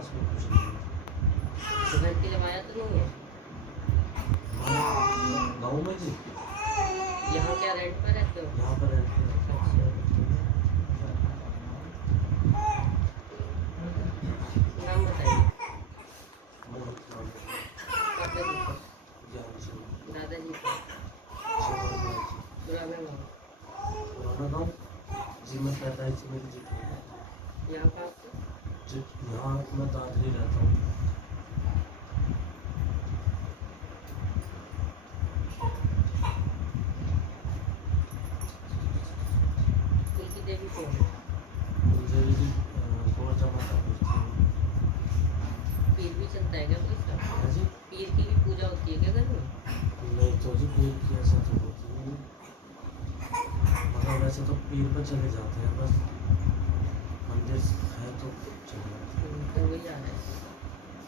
पास में कुछ नहीं है। तो घर के लवाया तो नहीं है गाँव में जी यहाँ? क्या रेंट पर रहते हो? यहाँ पर रहते हैं। अच्छा, नाम बताइए। मोहन नाम है। कब से दिक्कत? ज्ञान सिंह दादाजी को चौहान जी। पुराना गाँव। पुराना गाँव जी में पैदाइश मेरी जी यहाँ कहाँ से? यहाँ मैं दादरी रहता हूँ। कुलकी देवी कौन है? कुलदेवी जी गोरजा माता पूजती है। पीर भी चलता है क्या कोई सा? है जी पीर की भी पूजा होती है क्या घर में? नहीं तो जी पीर की ऐसा तो होती नहीं, मतलब वैसे तो पीर पर चले जाते हैं, बस मंदिर है तो चले जाते हैं। तो वही आ रहा है।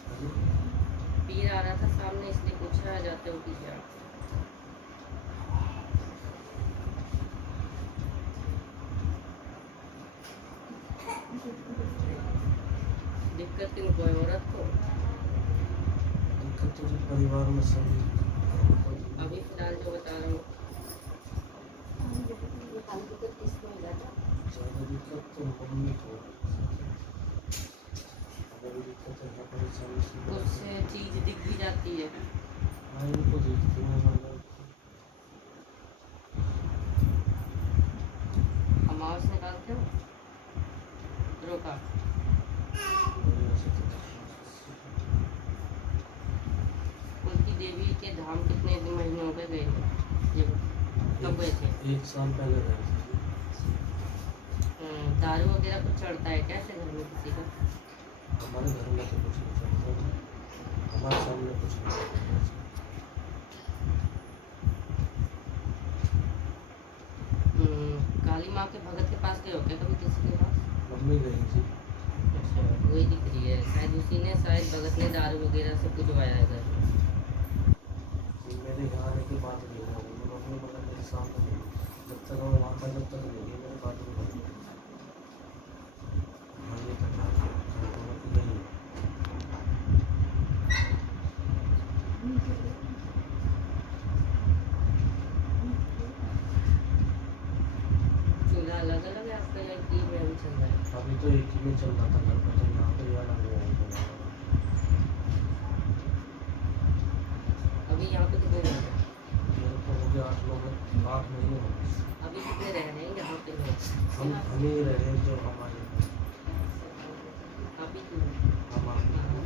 है जी पीर आ रहा था सामने इसलिए पूछा, आ जाते हो कि क्या? दिक्कत किनको है? औरत को? दिक्कत तो जी परिवार में सभी अभी फिलहाल जो बता रहा हूँ। ज़्यादा दिक्कत तो मम्मी को है। अगर दिक्कत है यहाँ परेशानी से कुछ चीज दिख भी जाती है। हाँ इनको देखती हैं मतलब अमावस निकालते हो? रोका। मेरे ऐसे तो कुलकी देवी के धाम कितने महीनों पे गए थे? ये कब गए थे? 1 साल पहले गए थे। दारू वगैरह कुछ चढ़ता है क्या ऐसे घर में किसी का? हमारे घर में तो कुछ नहीं चलता, हमारे सामने कुछ नहीं चलता। काली माँ के भगत के पास गए हो क्या कभी किसी के पास? मम्मी गई थी। अच्छा, वही दिख रही है शायद, उसी ने शायद भगत ने दारू वगैरह से बुझवाया है घर। मेरे यहाँ आने के बाद नहीं है मम्मी, मतलब मेरे सामने नहीं, जब तक मैं वहाँ था जब तक नहीं है मेरे बाद में नहीं। हाँ ये तो नहीं चूल्हा अलग अलग है आपका या एक ही में अभी चल रहा है? अभी तो एक ही में चल रहा था घर पे, तो यहाँ पे वाला वो हो गया। अभी यहाँ पे कितने लोग हैं? मेरे को हो गया 8 महीने हो गए। अभी कितने रह रहे हैं यहाँ पे लोग? हम ही रहे जो हमारे आप ही क्यों? हम हाँ,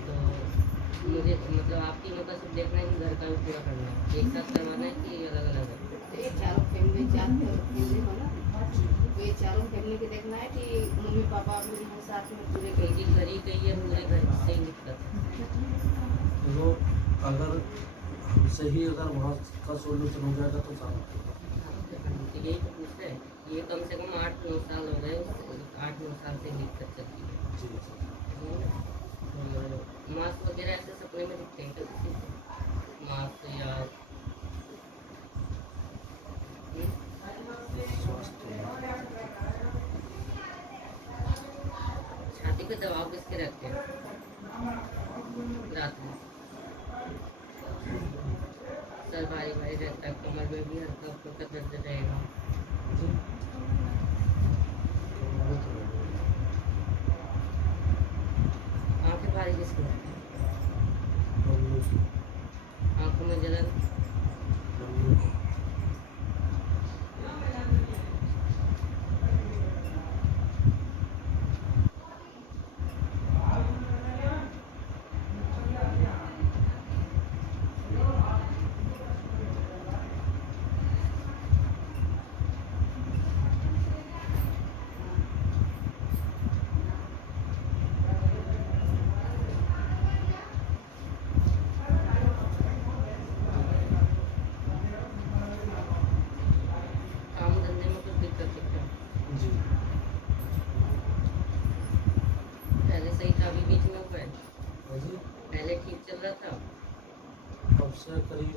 तो मुझे मतलब आपकी लोग का सिर्फ देखना है कि घर का भी पूरा करना है, एक साथ करवाना है कि अलग अलग है? ये चारों फैमिली फैमिली हो ना, तो ये चारों फैमिली को देखना है कि मम्मी पापा भी हैं साथ में पूरे के। क्योंकि घर ही कही है, पूरे घर से ही दिक्कत है। तो अगर हमसे ही अगर वहाँ का सोल्यूशन हो जाएगा तो सारा तो यही तो पूछ रहे हैं, ये कम से कम 8-9 साल हो गए, 8-9 साल से दिक्कत चलती है। जी मास्क वगैरह ऐसे सपने में दिखते हैं क्या किसी को? मास्क या स्वास्थ्य छाती पे दबाव किसके रखते हैं रात में? सर भारी भारी रहता है, कमर में भी हल्का फुल्का दर्द रहेगा। आंखें भारी किसकी होती है? आंखों में जलन? काम धंधे में कुछ दिक्कत है क्या? जी पहले सही था, अभी बीच में हुआ है? जी पहले ठीक चल रहा था? अब से करीब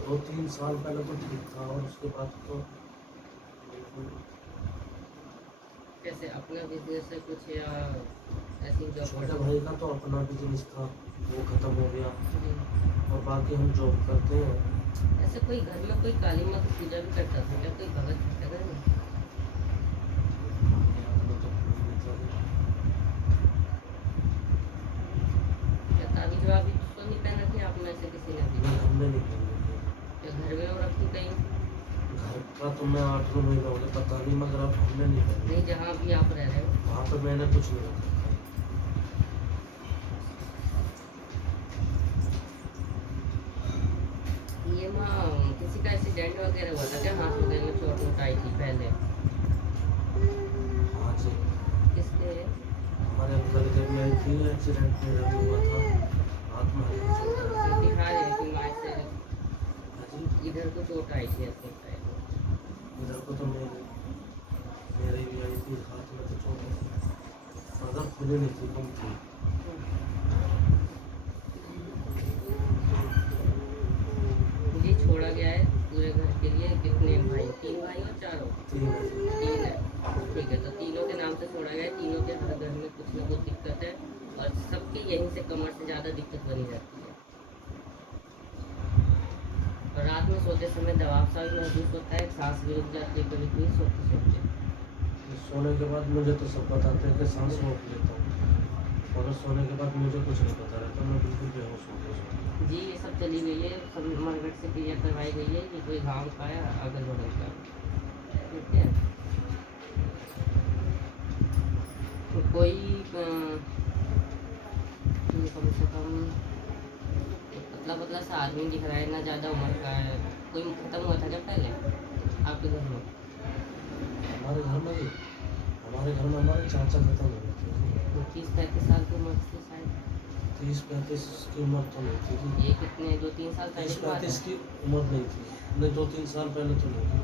2-3 साल पहले तो ठीक था, और उसके बाद तो कैसे अपना बिजनेस है कुछ या ऐसी जॉब छोटे भाई का तो अपना बिजनेस था, वो खत्म हो गया, जी। और बाकी हम जॉब करते हैं। ऐसे कोई घर में कोई काली माँ की पूजा भी करता था क्या, कोई भगत था घर में? हमारे यहाँ में तो कोई नहीं था। क्या ताबीज वाबीज तो नहीं पहन रखी आप में से किसी ने भी? नहीं, हमने नहीं पहनी थी। या घर में हो रखी कहीं? घर का तो मैं 8-9 महीने हो गए पता नहीं, मगर अब हमने नहीं पहनी। नहीं, जहाँ भी आप रह रहे हो। वहाँ पर मैंने कुछ नहीं रखा। ये माँ किसी का एक्सीडेंट वगैरह हुआ था क्या, हाथ वगैरह में चोट वोट आई थी पहले? हाँ जी, किसके? हमारे अंकल के भी आई थी, एक्सीडेंट मेरा भी हुआ था, हाथ में हल्की चोट आई थी। दिखा रहे हैं कि माँ से हाँ जी, इधर को चोट आई थी ऐसे शायद। इधर को तो मेरे भी आई थी, हाथ में तो चोट आई थी, मगर खुली नहीं थी, कम थी। मुझे छोड़ा गया है पूरे घर के लिए, कितने भाई, 3 भाई और 4 हो? 3 है। 3 है, ठीक है। तो तीनों के नाम से छोड़ा गया है, तीनों के हर घर में कुछ ना कुछ दिक्कत है, और सबके यहीं से कमर से ज़्यादा दिक्कत बनी जाती है। और रात में सोते समय दबाव सा भी महसूस होता है, सांस भी रुक जाती है कभी कभी सोते सोते। सोने के बाद मुझे तो सब बताते हैं कि सांस रोक लेता हूँ, मगर सोने के बाद मुझे कुछ नहीं पता रहता, मैं बिल्कुल बेहोश हो गया। जी, ये सब चली गई है, सब मरघट से क्रिया करवाई गई है, ये कोई गाँव का है अगल बगल का, ठीक है। तो कोई कम से कम पतला पतला सा आदमी दिख रहा है, ना ज़्यादा उम्र का है। कोई खत्म हुआ था क्या पहले आपके घर में? हमारे घर में भी, हमारे घर में हमारे चाचा खत्म हो गए थे। 30-35 साल की उम्र थी शायद। 30-35 की उम्र तो नहीं थी। ये कितने 2-3 साल पहले की बात 30-35 है? की उम्र नहीं थी, नहीं 2-3 साल पहले तो नहीं थी।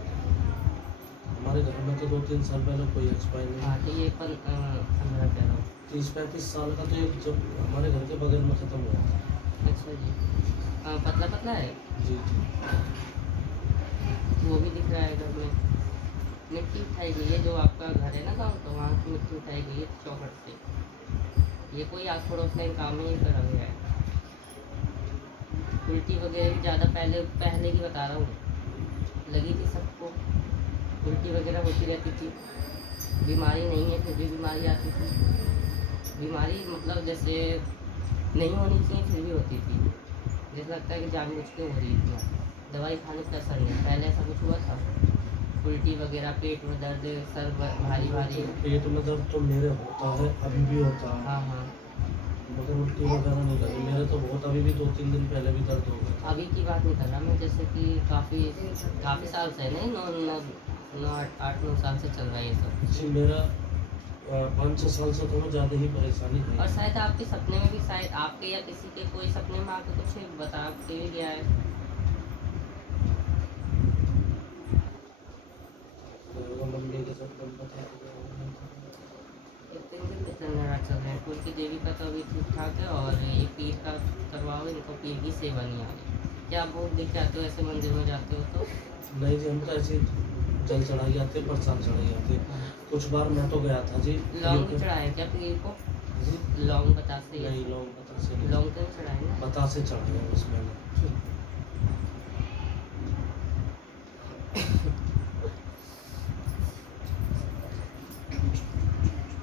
हमारे घर में तो 2-3 साल पहले कोई एक्सपायर नहीं। हाँ, तो ये 15 कह रहा हूँ। 30-35 साल का तो एक जब हमारे घर के बगल में खत्म हुआ था। अच्छा जी। पतला पतला है, जी जी। वो भी दिख रहा है घर में। मिट्टी उठाई गई है, जो आपका घर है ना गाँव, तो वहाँ की मिट्टी उठाई गई है चौखट से। ये कोई आस पड़ोस का काम ही करा गया है। उल्टी वगैरह भी ज़्यादा पहले की बता रहा हूँ, लगी थी सबको, उल्टी वगैरह होती रहती थी। बीमारी नहीं है फिर भी बीमारी आती थी। बीमारी मतलब जैसे नहीं होनी चाहिए फिर भी होती थी, जैसे लगता है कि जानबूझ के हो रही थी। दवाई खाने का असर नहीं, पहले ऐसा कुछ हुआ था? उल्टी वगैरह, पेट में दर्द, सर भारी भारी? पेट में दर्द तो मेरे होता है, अभी भी होता है, हाँ हाँ। मगर उल्टी वगैरह नहीं लगी मेरे तो बहुत, अभी भी 2-3 दिन पहले भी दर्द हो गया था। अभी की बात नहीं कर रहा मैं, जैसे कि काफ़ी साल से है, नहीं 8-9 साल से चल रहा है ये सब। जी, मेरा 5-6 साल से तो मैं ज़्यादा ही परेशानी थी। और शायद आपके सपने में भी, शायद आपके या किसी के कोई सपने में आके कुछ बता के भी गया है। मम्मी के साथ बता एक 3 दिन के चल रहा है। कुल की देवी का तो अभी ठीक ठाक है, और ये पीर का करवाओ, इनको पीर की सेवा नहीं आ रही। क्या आप भोग देख के आते हो, ऐसे मंदिर में जाते हो तो? नहीं जी, हम तो ऐसे ही जल चढ़ाई जाते, प्रसाद चढ़ाई जाते। कुछ बार मैं तो गया था जी। लौंग भी चढ़ाए क्या पीर को? जी लौंग बतासे? नहीं, लौंग बतासे नहीं, लौंग तो नहीं चढ़ाए ना? बतासे चढ़ाए हैं बस मैंने।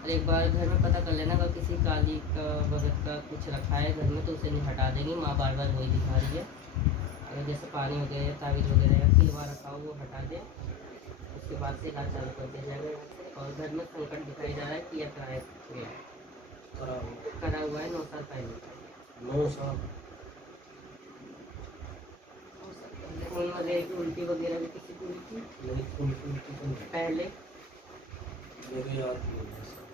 और एक बार घर में पता कर लेना, अगर किसी काली का भगत का कुछ रखा है घर में तो उसे नहीं हटा देंगे, माँ बार बार वही दिखा रही है। अगर जैसे पानी वगैरह, ताबीज वगैरह या सिलवा रखा हो वो हटा दे, उसके बाद से इलाज चालू कर दिया जाएगा। और घर में संकट दिखाई जा रहा है, क्लियर कराया गया, करा हुआ है 9 साल पहले। 9 साल खून वगैरह की उल्टी वगैरह भी किसी को हुई थी नहीं, खून की उल्टी तो नहीं, पहले? मेरे याद नहीं है सर।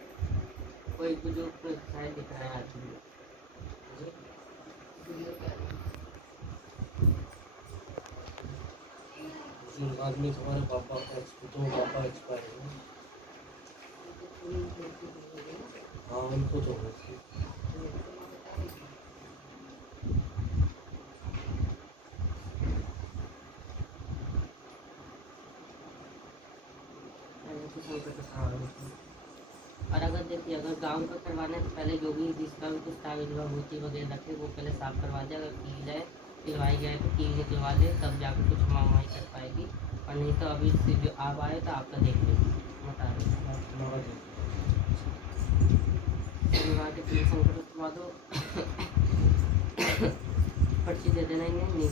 कोई बुजुर्ग शायद दिख रहा है आदमी। बुजुर्ग आदमी तुम्हारे पापा एक्सपायर हुए। हाँ, उनको तो हुई थी। और अगर देखिए, अगर गाउन का करवाना है तो पहले जो भी जिसका भी कुछ कागज भभूति वगैरह रखे वो पहले साफ करवा दे। अगर की जाए सिलवाई जाए तो की निकलवा दे, तब जाकर कुछ माई कर पाएगी। और नहीं तो अभी से जो आप आए तो आपका देख लेंगे, बता रहे तुम्हारा देख सिलवा के फिनिशिंग करवा दो। पर्ची दे देना इन्हें, नहीं